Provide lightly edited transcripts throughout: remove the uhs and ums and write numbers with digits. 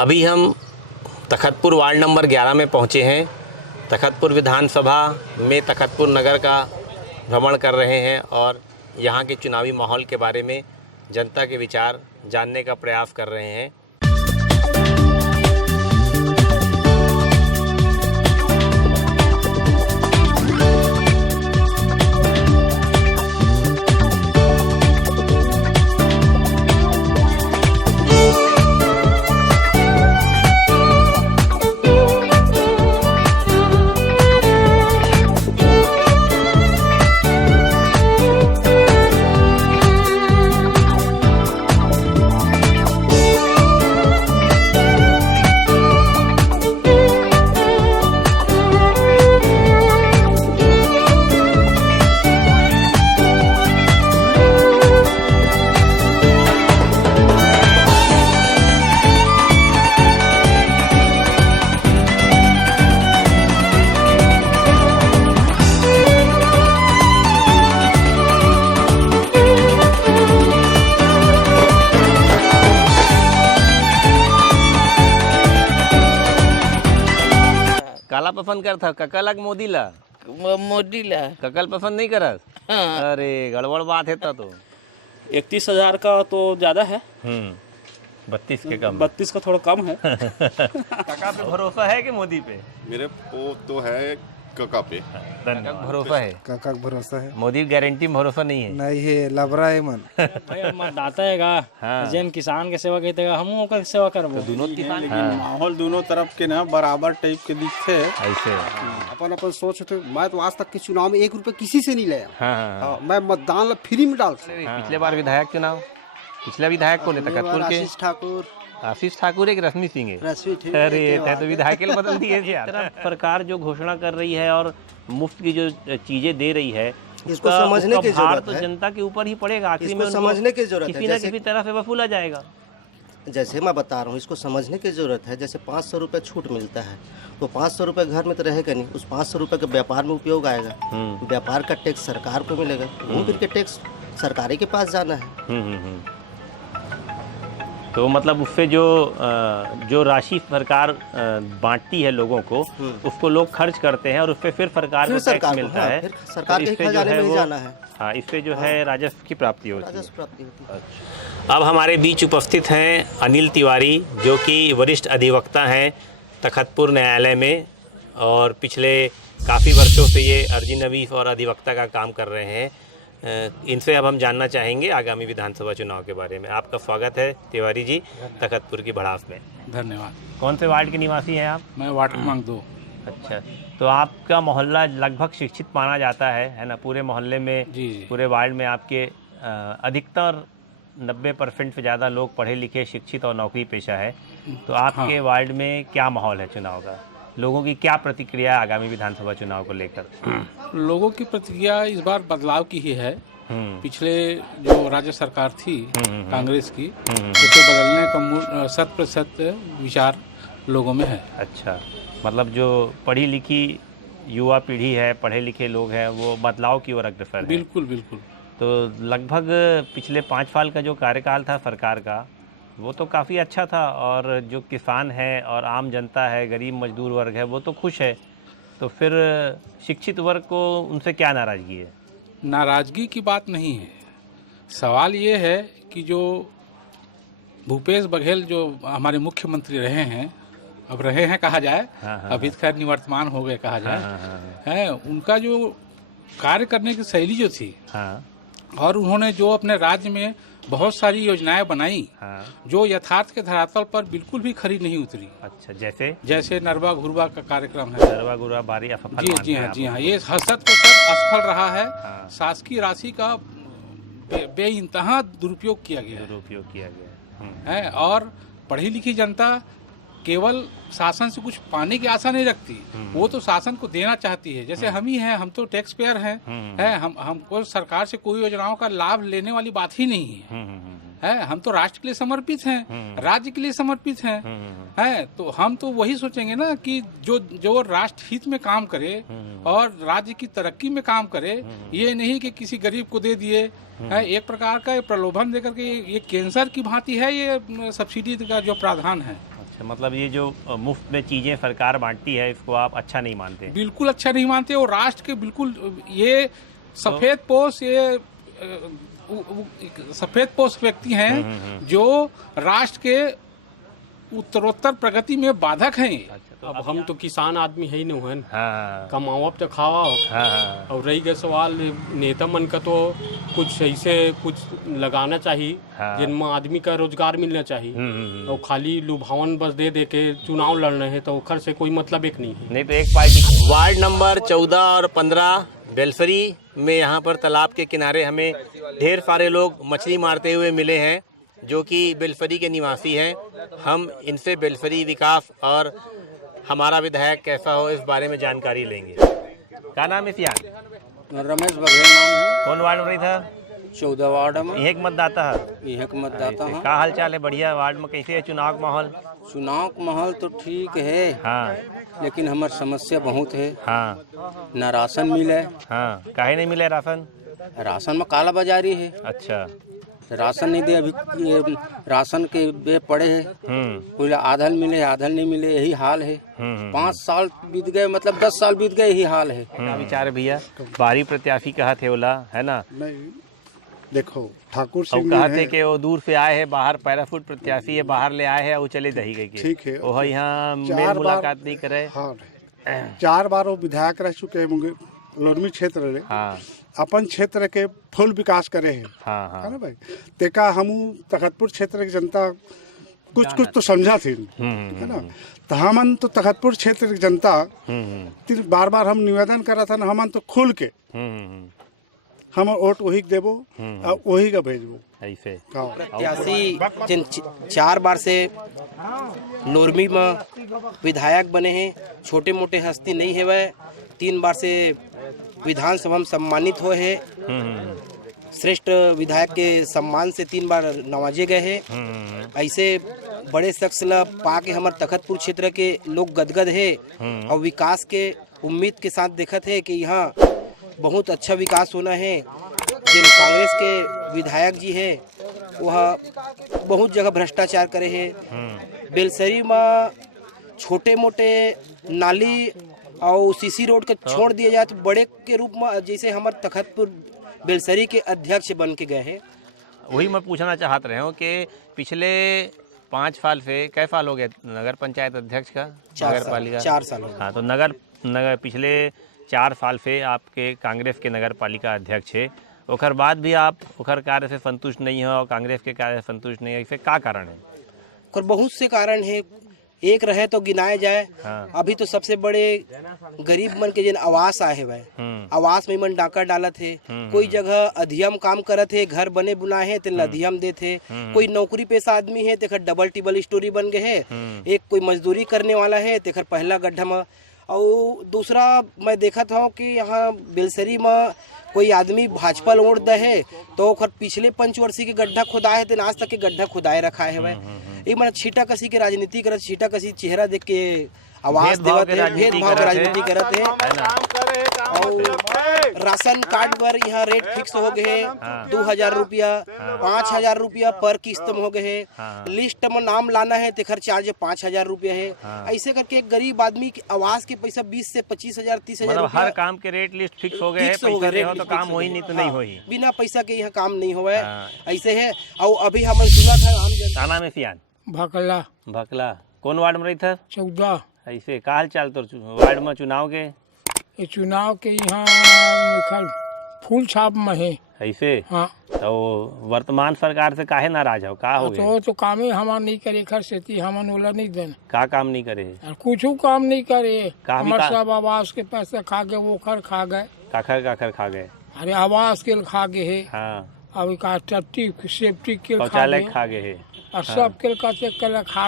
अभी हम Takhatpur ward number 11 में पहुंचे हैं। तखतपुर विधानसभा में तखतपुर नगर का भ्रमण कर रहे हैं और यहाँ के चुनावी माहौल के बारे में जनता के विचार जानने का प्रयास कर रहे हैं। काला पसंद करता ककल मोदी ला ककल पसंद नहीं करत। हाँ। अरे गड़बड़ बात है तो 31,000 का तो ज्यादा है। 32 के कम 32 का थोड़ा कम है। काका पे भरोसा है कि मोदी पे? मेरे को तो है काका पे। काका भरोसा है, काका भरोसा है। मोदी गारंटी में भरोसा नहीं है। नहीं है लबरा है मन। भाई अब मतदाता हैगा हाँ। जैन किसान के सेवा कहते हम ओकर सेवा करबो। तो दोनों किसान लेकिन माहौल दोनों तरफ के ना बराबर टाइप के दिखते हैं। ऐसे। अपन अपन सोच थे। मैं तो आज तक के चुनाव में 1 रुपए किसी से नहीं लिया। हाँ। मैं मतदान ला फ्री में डाल पिछले बार विधायक चुनाव, पिछला विधायक कौन है तखतपुर के? आशीष ठाकुर एक रश्मि सिंह है। अरे तय तो विधायक के लिए बदल दिए यार। सरकार जो घोषणा कर रही है और मुफ्त की जो चीजें दे रही है इसको समझने की जरूरत तो है। जनता के ऊपर ही पड़ेगा। आखिर में समझने की जरूरत है। किसी न किसी तरह से वसूला जाएगा। जैसे मैं बता रहा हूँ इसको समझने की जरूरत है। जैसे 500 रुपये छूट मिलता है तो 500 रुपये घर में तो रहेगा नहीं, उस 500 रुपये का व्यापार में उपयोग आएगा। व्यापार का टैक्स सरकार को मिलेगा, घूम फिर के टैक्स सरकारी के पास जाना है। तो मतलब उससे जो राशि सरकार बांटती है लोगों को उसको लोग खर्च करते हैं और उससे फिर सरकार को टैक्स मिलता है। फिर सरकार के खजाने में ही जाना है। हाँ, इससे जो है राजस्व की प्राप्ति होती है। राजस्व प्राप्ति होती है। अब हमारे बीच उपस्थित हैं अनिल तिवारी, जो कि वरिष्ठ अधिवक्ता हैं तखतपुर न्यायालय में और पिछले काफ़ी वर्षों से ये अर्जी नवीस और अधिवक्ता का काम कर रहे हैं। इनसे अब हम जानना चाहेंगे आगामी विधानसभा चुनाव के बारे में। आपका स्वागत है तिवारी जी तखतपुर की भड़ास में। धन्यवाद। कौन से वार्ड के निवासी हैं आप? मैं वार्ड क्रमांक 2। अच्छा, तो आपका मोहल्ला लगभग शिक्षित माना जाता है ना? पूरे मोहल्ले में जी। पूरे वार्ड में आपके अधिकतर 90% से ज़्यादा लोग पढ़े लिखे, शिक्षित और नौकरी पेशा है। तो आपके वार्ड में क्या माहौल है चुनाव का? लोगों की क्या प्रतिक्रिया है आगामी विधानसभा चुनाव को लेकर? लोगों की प्रतिक्रिया इस बार बदलाव की ही है। पिछले जो राज्य सरकार थी कांग्रेस की, उसे बदलने का 100% विचार लोगों में है। अच्छा, मतलब जो पढ़ी लिखी युवा पीढ़ी है, पढ़े लिखे लोग हैं, वो बदलाव की ओर अग्रसर है। बिल्कुल बिल्कुल। तो लगभग पिछले 5 साल का जो कार्यकाल था सरकार का, वो तो काफ़ी अच्छा था और जो किसान है और आम जनता है, गरीब मजदूर वर्ग है, वो तो खुश है। तो फिर शिक्षित वर्ग को उनसे क्या नाराज़गी है? नाराज़गी की बात नहीं है। सवाल ये है कि जो भूपेश बघेल जो हमारे मुख्यमंत्री रहे हैं, अब रहे हैं कहा जाए, अभी खैर निवर्तमान हो गए कहा जाए, है उनका जो कार्य करने की शैली जो थी, और उन्होंने जो अपने राज्य में बहुत सारी योजनाएं बनाई जो यथार्थ के धरातल पर बिल्कुल भी खरी नहीं उतरी। अच्छा, जैसे नरवा घुरवा का कार्यक्रम है। नरवा घुरवा बारी असफल। जी हाँ, ये 100% असफल रहा है। शासकीय राशि का बेइंतहा दुरुपयोग किया गया है और पढ़ी लिखी जनता केवल शासन से कुछ पाने की आशा नहीं रखती, वो तो शासन को देना चाहती है। जैसे हम ही हैं, हम तो टैक्स पेयर हैं, हमको सरकार से कोई योजनाओं का लाभ लेने वाली बात ही नहीं है। हम तो राष्ट्र के लिए समर्पित हैं, राज्य के लिए समर्पित हैं, तो हम तो वही सोचेंगे ना कि जो राष्ट्र हित में काम करे और राज्य की तरक्की में काम करे, ये नहीं कि किसी गरीब को दे दिए। एक प्रकार का प्रलोभन देकर के ये कैंसर की भांति है, ये सब्सिडी का जो प्रावधान है। अच्छा, मतलब ये जो मुफ्त में चीज़ें सरकार बांटती है इसको आप अच्छा नहीं मानते? बिल्कुल अच्छा नहीं मानते। और राष्ट्र के बिल्कुल ये सफेद पोश, ये सफेद पोश व्यक्ति हैं जो राष्ट्र के उत्तरोत्तर प्रगति में बाधक हैं। अब हम तो किसान आदमी है ही नहीं हैं, हाँ कमाओ तो खाओ। हाँ और रही गए सवाल नेता मन का, तो कुछ ऐसे कुछ लगाना चाहिए हाँ। जिनमें आदमी का रोजगार मिलना चाहिए। और खाली लुभावन बस दे दे के चुनाव लड़ने हैं तो ओखर से कोई मतलब एक नहीं है। नहीं तो एक पार्टी। वार्ड नंबर 14 और 15 बेलसरी में यहाँ पर तालाब के किनारे हमें ढेर सारे लोग मछली मारते हुए मिले हैं जो कि बेलसरी के निवासी हैं। हम इनसे बेलसरी विकास और हमारा विधायक कैसा हो इस बारे में जानकारी लेंगे। क्या नाम है सियान? रमेश बघेल नाम है। कौन वार्ड में रही था? 14 वार्ड में एक मतदाता है। एक मतदाता हूँ। क्या हाल चाल है? बढ़िया। वार्ड में कैसे है चुनाव का माहौल? चुनाव का माहौल तो ठीक है, हाँ लेकिन हमार समस्या बहुत है। हाँ न राशन मिले। हाँ, काहे नहीं मिले राशन? राशन में काला बाजारी है। अच्छा। राशन नहीं दे अभी, ये राशन के बे पड़े हैं। कोई आधल मिले, आधल नहीं मिले, यही हाल है। 5 साल बीत गए, मतलब 10 साल बीत गए, यही हाल है। विचार भैया बारी प्रत्याशी कहा थे ओला, है ना? नहीं, देखो ठाकुर और सिंह कहा थे कि वो दूर से आए हैं, बाहर पैराफुट प्रत्याशी है, बाहर ले आए हैं, वो चले दही गए के। ठीक है। वो यहाँ मेल 4 मुलाकात नहीं करे। हाँ, 4 बार वो विधायक रह चुके हैं लोरमी क्षेत्र में। हाँ अपन क्षेत्र के फुल विकास करे हैं। हाँ हाँ है ना भाई? तेका हम तखतपुर क्षेत्र की जनता कुछ तो समझा थी, है ना? तो हमन तो तखतपुर क्षेत्र की जनता बार बार हम निवेदन करा था ना, हमन तो खुल के हम वोट वही देबो और वही का भेजबो। ऐसे प्रत्याशी जिन 4 बार से लोरमी में विधायक बने हैं, छोटे मोटे हस्ती नहीं है। वह 3 बार से विधानसभा में सम्मानित हुए हैं। श्रेष्ठ विधायक के सम्मान से 3 बार नवाजे गए हैं। ऐसे बड़े शख्स ला पाके हमारे तखतपुर क्षेत्र के लोग गदगद है और विकास के उम्मीद के साथ देखत है कि यहाँ बहुत अच्छा विकास होना है। जिन कांग्रेस के विधायक जी है वह बहुत जगह भ्रष्टाचार करे हैं। बेलसरी में छोटे मोटे नाली और सीसी रोड को छोड़ दिया जाए तो बड़े के रूप में जैसे हमारे तखतपुर बेलसरी के अध्यक्ष बन के गए हैं। वही मैं पूछना चाहत रहे हूँ कि पिछले 5 साल से कै साल हो गए नगर पंचायत अध्यक्ष का? 4 साल। हाँ, तो नगर पिछले 4 साल से आपके कांग्रेस के नगर पालिका अध्यक्ष है, ओकर बाद भी आप ओकर कार्य से संतुष्ट नहीं हो और कांग्रेस के कार्य से संतुष्ट नहीं है, इसे क्या कारण है? और बहुत से कारण है, एक रहे तो गिनाए जाए। हाँ। अभी तो सबसे बड़े गरीब मन के जिन आवास आए हुए, आवास में मन डाका डालत है। कोई जगह अधियम काम करत है, घर बने बुनाए हैं तो अधियम देते। कोई नौकरी पेशा आदमी है तेखर डबल टिबल स्टोरी बन गए है। एक कोई मजदूरी करने वाला है तेखर पहला गड्ढा में। और दूसरा मैं देखा था कि यहाँ बेलसरी में कोई आदमी भाजपा वोट दे है तो पिछले 5 के गड्ढा खुदा है तो आज तक के गड्ढा खुदाए रखा है। ये मैंने छीटा कसी के राजनीति करत, छीटा कसी चेहरा देख के आवाज देवत है, भेदभाव के राजनीति करत है। और राशन कार्ड पर यहाँ रेट फिक्स हो गए है। 2000 रुपया, 5000 रुपया पर किस्त में हो गए है। लिस्ट में नाम लाना है तेखर चार्ज 5000 रुपया है। ऐसे करके एक गरीब आदमी की आवास के पैसा 20 से 25,000 30,000 मतलब हर काम के रेट लिस्ट फिक्स हो गए हैं, पैसा दे हो तो काम हो ही नहीं तो नहीं हो ही। बिना पैसा के यहाँ काम नहीं हुआ है। ऐसे है। और अभी हमने सुना था आम जनता। नाम है सियान? भकला। कौन वार्ड में रही था? 14। ऐसे का हाल चाल तो वार्ड में चुनाव के? ये चुनाव के यहाँ फूल छाप में है। ऐसे? हाँ। तो वर्तमान सरकार से काहे नाराज हो? का हो गए? तो काम ही हमार नहीं करे, खर से हमन ओला नहीं देन। का काम नहीं करे? कुछ काम नहीं करे। हमारे सब आवास के पैसे खा गए, वो खर खा गए। काखर खा गए? अरे आवास के खा गए है। हाँ। अभी का सेफ्टी के शौचालय खा गए है और सब के खा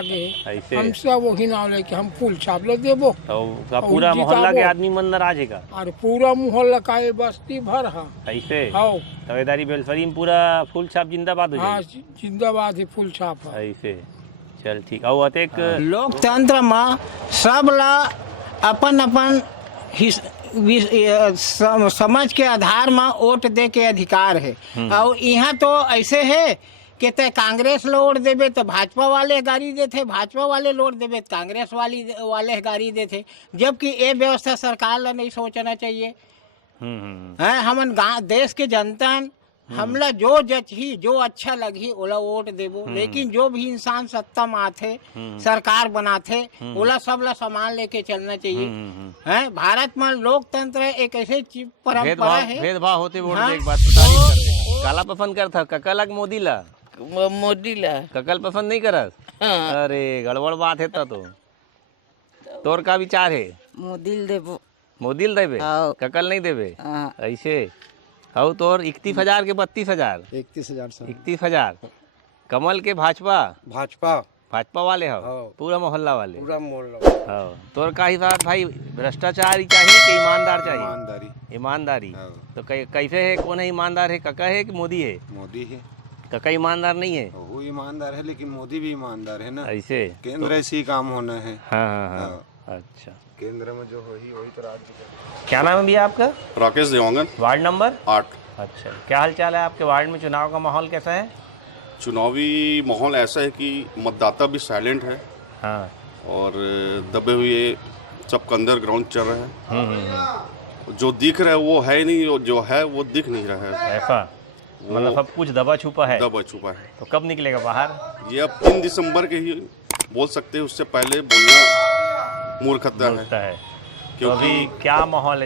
गए। ऐसे? हमसे वही नाम लेके हम फूल छाप ले देबो तो पूरा मोहल्ला के आदमी मन नाराज है का? अरे पूरा मोहल्ला का ये बस्ती भर है। ऐसे? हाँ। तवेदारी बेलसरी में पूरा फूल छाप जिंदाबाद हो जाए? हाँ, जिंदाबाद ही फूल छाप है। ऐसे? चल ठीक। और अतेक लोकतंत्र में सब ला अपन समझ के आधार में वोट दे के अधिकार है। और यहाँ तो ऐसे है कहते कांग्रेस लो वोट देवे तो भाजपा वाले गाड़ी देते, भाजपा वाले वोट देवे तो कांग्रेस वाले गाड़ी देते, जबकि ये व्यवस्था सरकार ला नहीं सोचना चाहिए। है हमन देश के जनता हमला जो जची जो अच्छा लगी ओला वोट देबो, लेकिन जो भी इंसान सत्ता में आथे सरकार बनाथे ओला सबला सामान लेके चलना चाहिए। है भारत में लोकतंत्र एक ऐसे परंपरा है, भेदभाव होते वोट हाँ, दे एक बात तारीफ करते। काला पसंद करता ककल लग मोदी ला, मोदी ला ककल पसंद नहीं करत। अरे गड़बड़ बात है तो तोर का विचार है? मोदी देबो, मोदी देवे ककल नहीं देवे ऐसे। और तोर 31,000 के 32,000? 31,000 सर। 31,000 कमल के भाजपा भाजपा वाले हो पूरा मोहल्ला वाले पूरा मोहल्ला। हो तोर का हिसाब भाई भ्रष्टाचार ही चाहिए कि ईमानदार चाहिए? ईमानदारी। तो कैसे है, कौन है ईमानदार है, कका है कि मोदी है? मोदी है। कका ईमानदार नहीं है? वो ईमानदार है लेकिन मोदी भी ईमानदार है ना। ऐसे केंद्र ऐसी काम होना है। हाँ। अच्छा, केंद्र में जो वही तो राज्य का। क्या नाम है भैया आपका? Rakesh Dewangan, ward number 8। अच्छा, क्या हाल चाल है आपके वार्ड में? चुनाव का माहौल कैसा है? चुनावी माहौल ऐसा है कि मतदाता भी साइलेंट है। हाँ। और दबे हुए सब अंडरग्राउंड चल रहे हैं। जो दिख रहा है वो है नहीं, जो है वो दिख नहीं रहा है। ऐसा मतलब सब कुछ दबा छुपा है? दबा छुपा है। तो कब निकलेगा बाहर? ये अब 3 दिसंबर के ही बोल सकते हैं, उससे पहले बोलना मूर्खता है। तो अभी क्या माहौल है